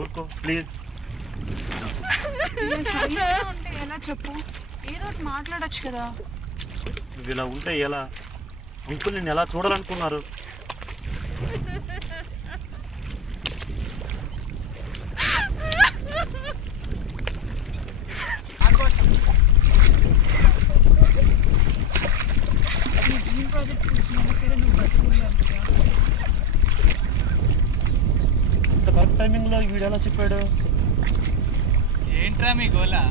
ఊరుకో ప్లీజ్. ఉంటే ఎలా చెప్పు, ఏదో ఒకటి మాట్లాడొచ్చు కదా. నువ్వు ఇలా ఉంటే ఎలా? అంకుల్ నేను ఎలా చూడాలనుకున్నారు? నీ డ్రీమ్ ప్రాజెక్ట్ చూసినా సరే నువ్వు బతుకున్నావు. అంత కరెక్ట్ టైమింగ్లో వీడు ఎలా చెప్పాడు? ఏంట్రా మీ గోలా?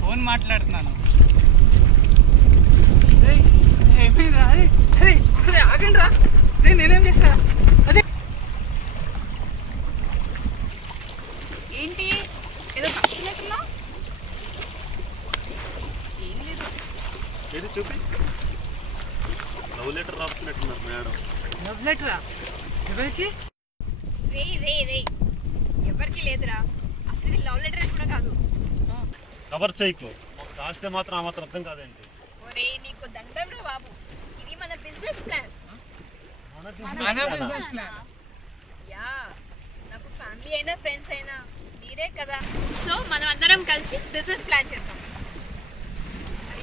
ఫోన్ మాట్లాడుతున్నాను. ఆగండి రా, నేనేం చేస్తా? అదే ఏంటి ఏదో తప్పుతున్నట్టున్నా? ఏం లేదు. ఏది చూపి. లవ్ లెటర్ రాస్తున్నట్టున్నారు మేడం. లవ్ లెటరా? ఎవరికి? రే ఎవరికి లేదురా, అసలు ఇది లవ్ లెటర్ కూడా కాదు. కవర్ చేయకు, రాస్తే మాత్రం ఆ మాత్రం అర్థం కాదేంటి? ఒరే నీకు దండం రా బాబు, ఇది మన బిజినెస్ ప్లాన్. యా, నాకు ఫ్యామిలీ అయినా ఫ్రెండ్స్ అయినా మీరే కదా. సో మనం అందరం కలిసి బిజినెస్ ప్లాన్ చేద్దాం.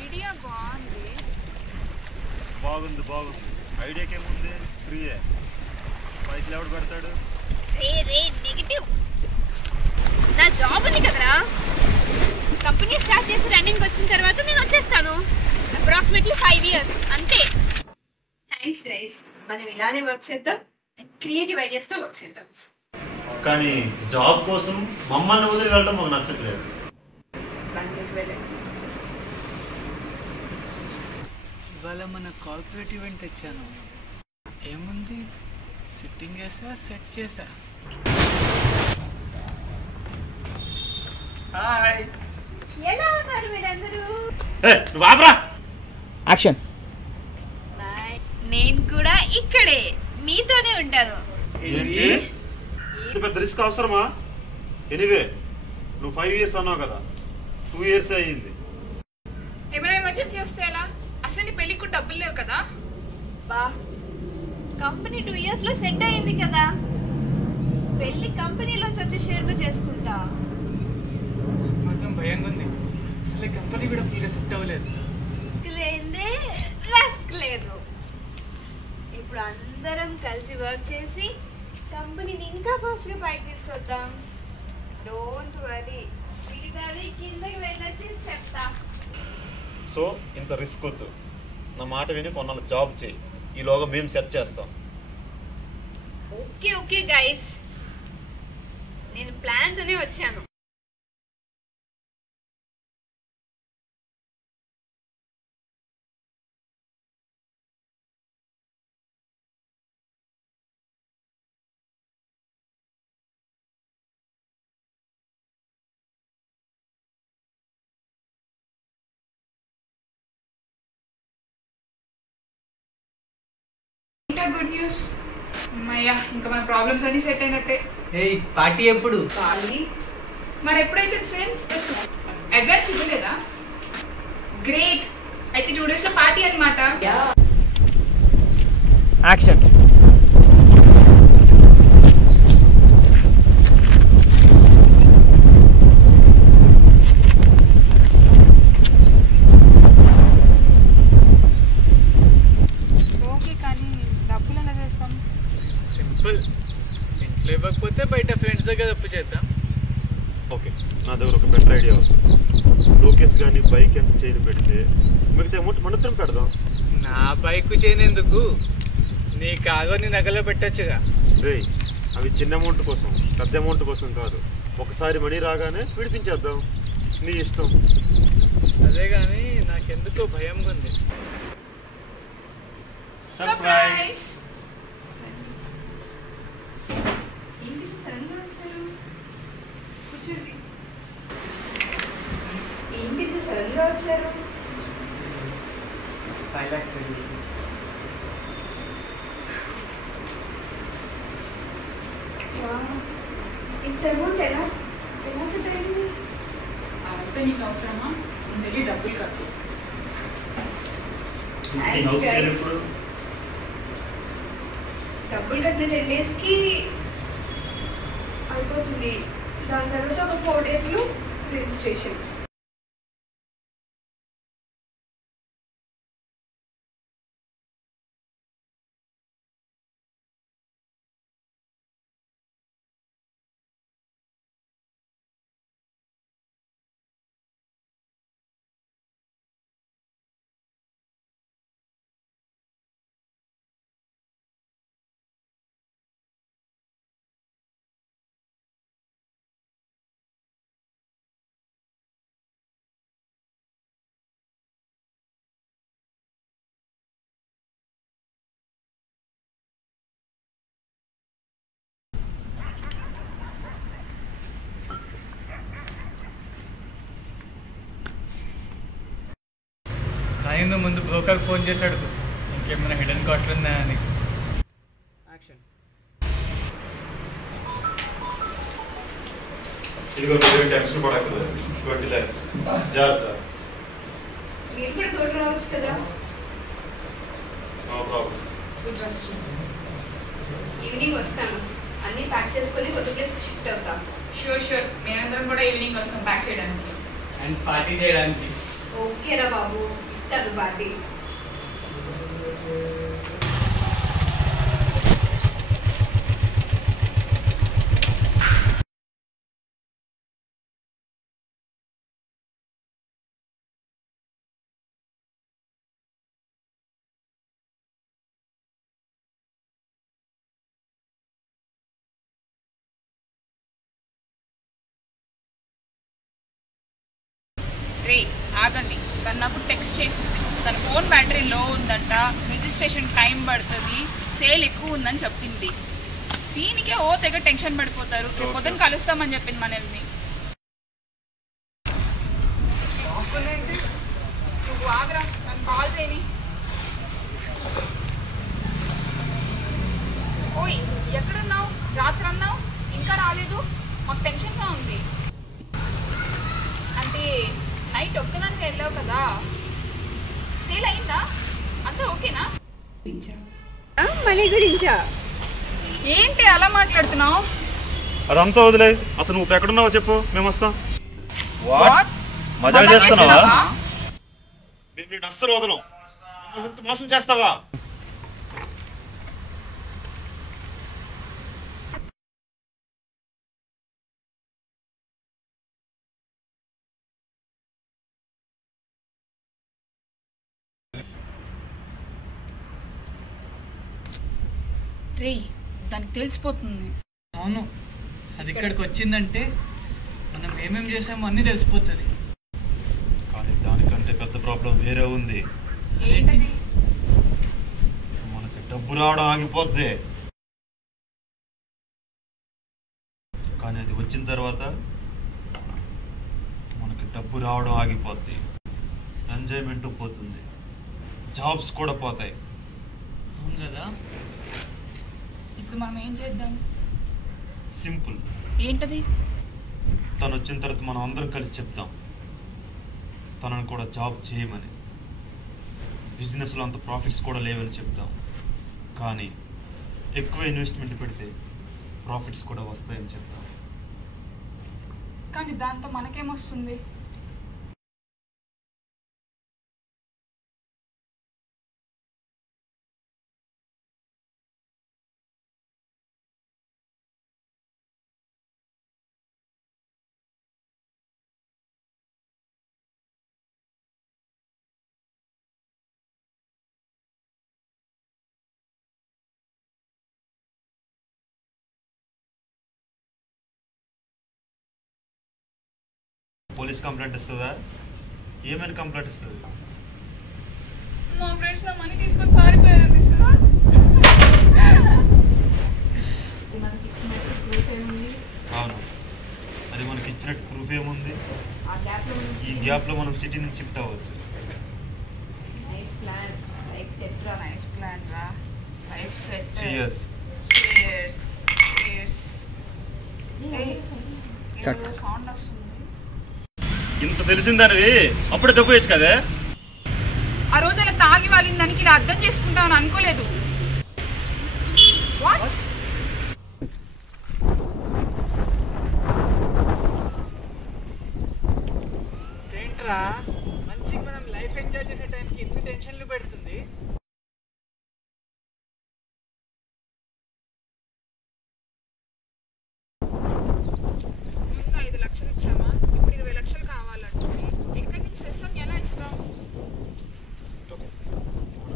ఐడియా బాగుంది. బాగుంది. ఐడియాకి ఏముంది? ఫ్రీయే. పైసలు ఎవడు పెడతాడు? రే నెగిటివ్. నా జాబ్ ఉంది కదరా, కంపెనీ స్టార్ట్ చేసి రన్నింగ్ వచ్చిన తర్వాత నేను వచ్చేస్తాను. అప్రాక్సిమేట్లీ 5 years అంతే. థ్యాంక్స్ గైస్, మనం ఇలానే వర్క్ చేద్దాం, క్రియేటివ్ ఐడియాస్తో వర్క్ చేద్దాం. కానీ జాబ్ కోసం మమ్మల్ని వదిలి వెళ్ళడం మాకు నచ్చట్లేదు. ఇవాళ మన కార్పొరేట్ ఈవెంట్ తెచ్చాను. ఏముంది, సిట్టింగ్ వేసా, సెట్ చేసా. హాయ్. ఎలా ఉన్నారు మీరందరూ? నువ్వు ఆపరా. యాక్షన్. నేను కూడా ఇక్కడే మీతోనే ఉంటాను. ఏంటి పెద్ద రిస్క్ అవసరమా? ఎనీవే నువ్వు 5 years అన్నావు కదా, 2 years అయ్యింది. ఏమైనా ఎమర్జెన్సీ వస్తే ఎలా? అసలు నీ పెళ్ళికి కూడా డబ్బులు లేవు కదా. బా, కంపెనీ 2 years లో సెట్ అయింది కదా, పెళ్లి కంపెనీలో వచ్చే షేర్తో చేసుకుంటా. మొత్తం భయంగా ఉంది, అసలు కంపెనీ కూడా ఫుల్గా సెట్ అవ్వలేదు. రిస్క్ లేదు. ఇప్పుడు అందరం కలిసి వర్క్ చేసి కంపెనీని ఇంకా ఫాస్ట్గా పైకి తీసుకొద్దాం. డోంట్ వరీ, శ్రీగారి కిందకి వెళ్ళొచ్చి చెప్తా. సో ఇంత రిస్క్ వద్దు, నా మాట విని కొన్నాళ్ళు జాబ్ చేయి, ఈలోగా మేము సెట్ చేస్తాం. ఓకే గైస్, నేను ప్లాన్తోనే వచ్చాను. ఇంకా గుడ్ న్యూస్. అమ్మయ్యా, ఇంకా మన ప్రాబ్లమ్స్ అన్ని సెట్ అయినట్టే. ఏయ్, పార్టీ ఎప్పుడు? ఖాళీ మరి ఎప్పుడైతే సేమ్ అడ్వాన్స్ ఇవ్వలేదా? గ్రేట్, అయితే 2 days లో పార్టీ అన్నమాట. యాక్షన్. ఓకే, కానీ డబ్బులు ఎలా చేస్తాం? సింపుల్, ఇంట్లో ఇవ్వకపోతే బయట ఫ్రెండ్స్ దగ్గర అప్పు చేద్దాం. ఓకే, నా దగ్గర ఒక బెటర్ ఐడియా వస్తుంది. లోకేష్ కానీ బైక్ ఎంత చైన్ పెడితే మిగతా అమౌంట్ మనిద్దరం పెడదాం. నా బైక్ చేయనేందుకు, నీ కాగో నీ నగలో పెట్టచ్చుగా. రే, అవి చిన్న అమౌంట్ కోసం, పెద్ద అమౌంట్ కోసం కాదు. ఒకసారి మనీ రాగానే విడిపించేద్దాం, నీ ఇష్టం. అదే కానీ నాకెందుకో భయంగా ఉంది. సర్ప్రైజ్. ఏంటి సడన్గా వచ్చారు? కూర్చోండి. ఏంటి సడన్గా వచ్చారు? 5 lakhs. ఇంత అమౌంట్ ఎలా సెట్ అయింది? అవంతా నీకు అవసరమా? వెళ్ళి డబ్బులు కట్టు. డబ్బులు కట్టిన 10 days కి అయిపోతుంది. దాని తర్వాత ఒక 4 daysలో రిజిస్ట్రేషన్. రాయిందో ముందు బ్రోకర్ ఫోన్ చేశాడు ఇంకేమైనా హిడెన్ కాస్ట్లు ఉన్నాయా అని. ఇదిగో ట్యాక్స్ కూడా 20 lakhs. జాగ్రత్త. మీరు కూడా తోడు రావచ్చు కదా. No problem. ఈవినింగ్ వస్తాను. అన్నీ ప్యాక్ చేసుకొని కొత్త ప్లేస్ షిఫ్ట్ అవుతాం. షూర్ మేమందరం కూడా ఈవినింగ్ వస్తాం ప్యాక్ చేయడానికి అండ్ పార్టీ చేయడానికి. ఓకేరా బాబు, ఇస్తాను పార్టీ. రే ఆగండి, తను నాకు టెక్స్ట్ చేసింది. తన ఫోన్ బ్యాటరీ లో ఉందంట, రిజిస్ట్రేషన్ టైం పడుతుంది, సేల్ ఎక్కువ ఉందని చెప్పింది. దీనికే తెగ టెన్షన్ పడిపోతారు. రేపు పొద్దున కలుస్తామని చెప్పింది మనల్ని. నువ్వు ఆగరా, నన్ను కాల్ చేయని. ఓయ్ ఎక్కడున్నావు? రాత్రి అన్నావు ఇంకా రాలేదు, మాకు టెన్షన్గా ఉంది. అంటే నైట్ ఒక్కదానికి వెళ్ళావు కదా, సేల్ అయిందా? అంతా ఓకేనా? మనీ గురించా? ఏంటి అలా మాట్లాడుతున్నావు? అదంతా వదిలే, అసలు నువ్వు ఎక్కడున్నావో చెప్పు, మేము వస్తాం. మజా చేస్తున్నావా? నేను అస్సలు వదలం. మోసం చేస్తావా? రే దానికి తెలిసిపోతుంది. అవును, అది ఇక్కడికి వచ్చిందంటే మనం ఏమేం చేసామో అన్నీ తెలిసిపోతుంది. కానీ దానికంటే పెద్ద ప్రాబ్లం వేరే ఉంది. ఏంటది? మనకి డబ్బు రావడం ఆగిపోద్ది. కానీ అది వచ్చిన తర్వాత మనకి డబ్బు రావడం ఆగిపోద్ది, ఎంజాయ్మెంట్ పోతుంది, జాబ్స్ కూడా పోతాయి. అవును కదా. ఇప్పుడు మనం ఏం చేద్దాం? సింపుల్. ఏంటది? తను వచ్చిన తర్వాత మనం అందరం కలిసి చెప్తాం తనను కూడా జాబ్ చేయమని. బిజినెస్లో అంత ప్రాఫిట్స్ కూడా లేవని చెప్తాం, కానీ ఎక్కువ ఇన్వెస్ట్మెంట్ పెడితే ప్రాఫిట్స్ కూడా వస్తాయని చెప్తాం. కానీ దాంతో మనకేమొస్తుంది? పోలీస్ కంప్లైంట్ ఇస్తుందా? ఏమైనా కంప్లైంట్ ఇస్తుంది? మా ఫ్రెండ్స్ నా మనీ తీసుకొని పారిపోయారు. అవును, అది మనకి ఇచ్చినట్టు ప్రూఫ్ ఏముంది? ఈ గ్యాప్లో మనం సిటీ నుంచి షిఫ్ట్ అవ్వచ్చు. నైస్ ప్లాన్ రా. Life set. Cheers. Cheers. Cheers. ఏదో సౌండ్ వస్తుంది. ఇంత తెలిసిందనివి అప్పుడే దెబ్బేయచ్చు కదే. ఆ రోజు అలా తాగి వాళ్ళని దానికి ఇలా అర్థం చేసుకుంటామని అనుకోలేదు. వాట్?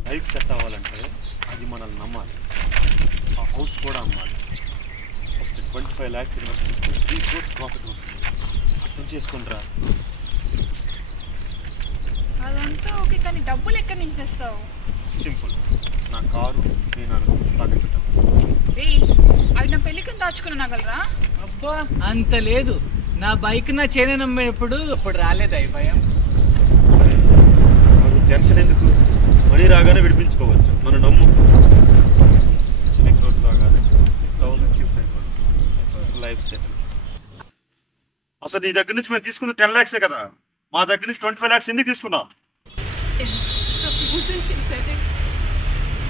లైఫ్ సెట్ అవ్వాలంటే అది మనల్ని నమ్మాలి. ఆ హౌస్ కూడా అమ్మాలి. ఫస్ట్ 25 lakhs ఇన్వెస్ట్ చేస్తే 3 crores ప్రాఫిట్ వస్తుంది. అర్థం చేసుకుంటారా? అదంతా ఓకే, కానీ డబ్బులు ఎక్కడి నుంచి తెస్తావు? సింపుల్. నా కారు నేను తాకట్టు పెట్టాను. అది నా పెళ్ళికి దాచుకున్న నగలరా? అబ్బా అంత లేదు. నా బైక్ నా చేనే నమ్మేటప్పుడు అప్పుడు రాలేదా ఈ భయం? నాకు టెన్షన్ ఎందుకు? మనీ రాగానే విడిపించుకోవచ్చు. మనం నమ్ము. 3 crores రాగానే టౌన్ షిఫ్ట్ అయిపోతుంది. Life set. అసలు నీ దగ్గర నుంచి మేము తీసుకుంది 10 lakhs కదా. మా దగ్గర నుంచి 25 lakhs ఎందుకు తీసుకున్నాం? మోసం చేశారే.